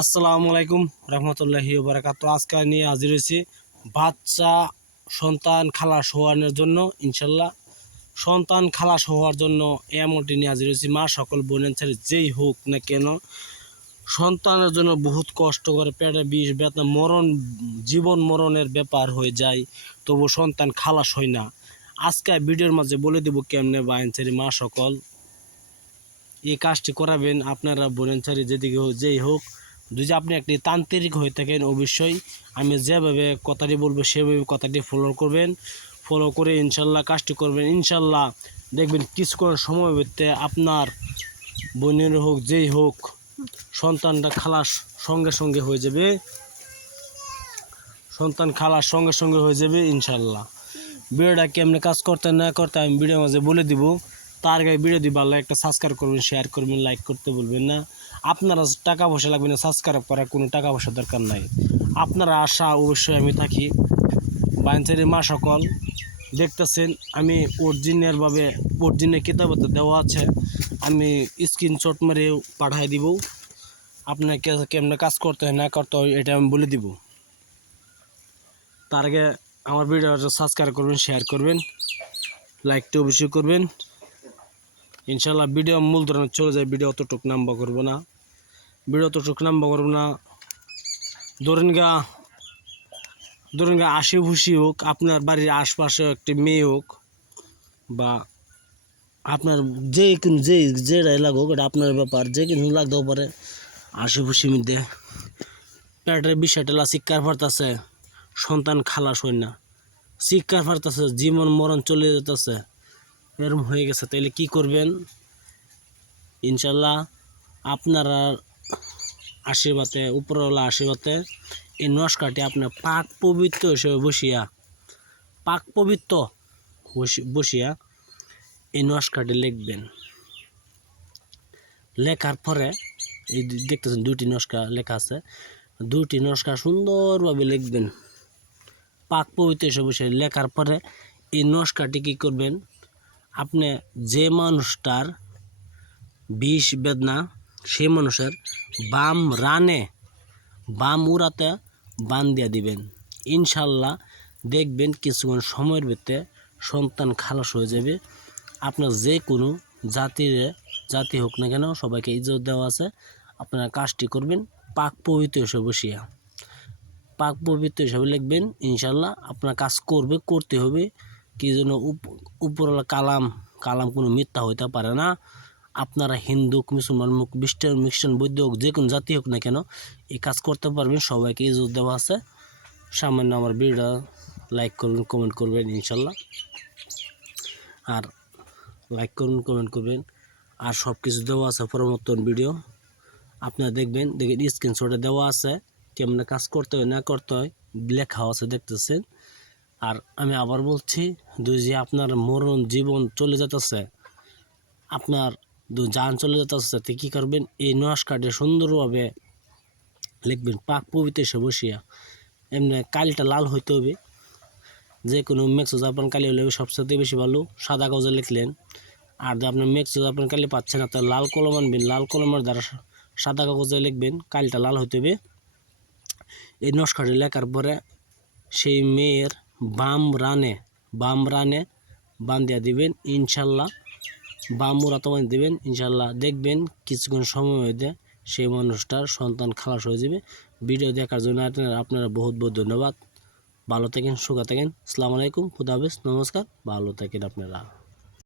আসসালামু আলাইকুম রহমতুল্লাহি বারাকাত আজকে নিয়ে হাজির হয়েছি বাচ্চা সন্তান খালাস হওয়ানোর জন্য, ইনশাল্লাহ। সন্তান খালাস হওয়ার জন্য এমনটি নিয়ে হাজির হয়েছি। মা সকল বোনের ছেলে যেই হোক না কেন, সন্তানের জন্য বহুত কষ্ট করে পেটে বিষ বেতন মরণ, জীবন মরণের ব্যাপার হয়ে যায় তবু সন্তান খালাস হয় না। আজকে ভিডিওর মাঝে বলে দেবো কেমনে বাইন ছেড়ে মা সকল। এই কাজটি করাবেন আপনারা বোনেন ছাড়ি যেদিকে হোক, যেই হোক। যদি আপনি একটি তান্ত্রিক হয়ে থাকেন, অবশ্যই আমি যেভাবে কথাটি বলব, সেভাবে কথাটি ফলো করবেন। ফলো করে ইনশাল্লাহ কাজটি করবেন। ইনশাল্লাহ দেখবেন কিছুক্ষণ সময় ভিত্তে আপনার বোনের হোক, যেই হোক, সন্তানটা খালাস সঙ্গে সঙ্গে হয়ে যাবে। সন্তান খালাস সঙ্গে সঙ্গে হয়ে যাবে ইনশাল্লাহ। ভিডিওটা কেমনে কাজ করতে না করতে আমি ভিডিওর মাঝে বলে দিব। তার গায়ে ভিডিও দিব একটা সাবস্ক্রাইব করবেন শেয়ার করবেন লাইক করতে বলবেন না। আপনারা টাকা পয়সা লাগবে না সাবস্ক্রাইব করার কোনো টাকা পয়সা দরকার নাই। আপনারা আশা অবশ্যই আমি থাকি। বাইনসারি মা সকল, দেখতেছেন, আমি অরিজিনালভাবে অরিজিনাল কিতাবতে দেওয়া আছে। আমি স্ক্রিনশট মেরে পাঠিয়ে দিব। আপনাকে কেমনে কাজ করতে হয়, না করতে হয়, এটা আমি বলে দিব। তার আগে আমার ভিডিওটা সাবস্ক্রাইব করবেন শেয়ার করবেন লাইকটা অবশ্যই করবেন। ইনশাল্লাহ ভিডিও মূল ধরনের চলে যায়, ভিডিও অতটুক নাম্বা করব না। ভিডিও অতটুক নাম্বা করব না। ধরেন গা ধরেন গা, আশি ভুষি হোক, আপনার বাড়ির আশপাশে একটি মেয়ে হোক, বা আপনার যে যে যেটাই লাগুক, এটা আপনার ব্যাপার, যে কিন্তু লাগতেও পারে। আশি ভুষি মধ্যে পেটের বিষয়টা শিক্ষার ফারতাছে, সন্তান খালাস হয় না। শিক্ষার ফারতাছে, জীবন মরণ চলে যেতেছে। এরম হয়ে গেছে তাহলে কি করবেন? ইনশাল্লাহ আপনারা আশীর্বাদে, উপরওয়ালা আশীর্বাদে এই নস্কাটি আপনার পাক পবিত্র হিসেবে বসিয়া, পাক পবিত্র বসি- বসিয়া এই নস্কাটি লিখবেন। লেখার পরে এই দেখতেছেন দুইটি নস্কা লেখা আছে, দুইটি নস্কা সুন্দরভাবে লিখবেন। পাক পবিত্র হিসেবে বসে লেখার পরে এই নস্কাটি কী করবেন? আপনি যে মানুষটার বিষ বেদনা, সেই মানুষের বাম রানে বাম উড়াতে বান দিয়ে দিবেন। ইনশাল্লাহ দেখবেন কিছুক্ষণ সময়ের ভিতরে সন্তান খালাস হয়ে যাবে। আপনার যে কোনো জাতির জাতি হোক না কেন, সবাইকে ইজ্জত দেওয়া আছে। আপনারা কাজটি করবেন, পাক পবিত্র হিসেবে বসিয়া। পাক পবিত্র হিসাবে লিখবেন, ইনশাল্লাহ আপনার কাজ করবে, করতে হবে। কি যেন উপ- উপরওয়ালা কালাম কালাম কোনো মিথ্যা হইতে পারে না। আপনারা হিন্দু, মুসলমান খ্রিস্টান খ্রিস্টান, বৌদ্ধ হোক, যে কোনো জাতি হোক না কেন, এই কাজ করতে পারবেন। সবাইকে ইজত দেওয়া আছে। সামান্য আমার ভিডিওটা লাইক করবেন কমেন্ট করবেন, ইনশাল্লাহ। আর লাইক করুন কমেন্ট করবেন। আর সব কিছু দেওয়া আছে পরবর্তন ভিডিও। আপনারা দেখবেন, দেখেন স্ক্রিনশটে দেওয়া আছে। কেমনে কাজ করতে হয়, না করতে হয় লেখাও আছে দেখতেছেন। আর আমি আবার বলছি, দুই যে আপনার মরণ জীবন চলে যেতেছে আপনার দু- যান চলে যেতেছে তো কী করবেন? এই নস্কাটে সুন্দরভাবে লিখবেন, পাক পবিত্র এসে বসিয়া। এমনি কালিটা লাল হইতে হবে। যে কোনো মেক্সো জাপান কালি হলে সবচেয়ে বেশি ভালো। সাদা কাগজে লিখলেন। আর আপনি মেক্সো জাপান কালি পাচ্ছেন না তাহলে লাল কলম আনবেন। লাল কলমের দ্বারা সাদা কাগজে লিখবেন, কালিটা লাল হইতে হবে। এই নস্কাটি লেখার পরে সেই মেয়ের বাম রানে বাম রানে বান দিয়া দিবেন, ইনশাল্লাহ। বাম মুরাতো দেবেন, ইনশাল্লাহ। দেখবেন কিছুক্ষণ সময় হইতে সেই মানুষটার সন্তান খালাস হয়ে যাবে। ভিডিও দেখার জন্য আপনারা আপনারা বহুত বহুত ধন্যবাদ। ভালো থাকেন, সুখা থাকেন। আসসালামু আলাইকুম, খুদা নমস্কার। ভালো থাকেন আপনারা।